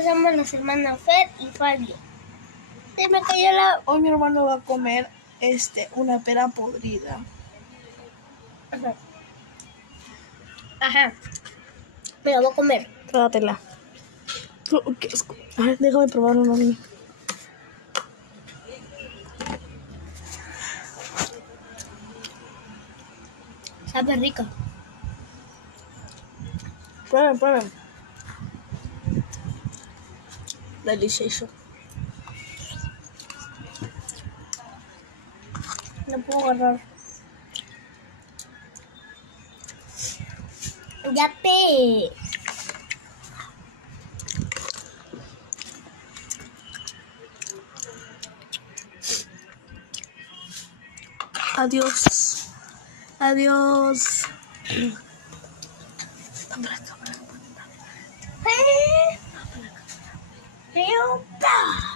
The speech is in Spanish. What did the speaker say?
nosotros somos los hermanos Fer y Fabio. Se me cayó la... Hoy mi hermano va a comer una pera podrida. Ajá. Me la voy a comer. Trágatela. Oh, qué asco. A ver, déjame probar uno a mí. Sabe rica. Prueben. Delicioso. No puedo agarrar. Ya pe. Adiós. Adiós. Dame la cámara. ¡Epa!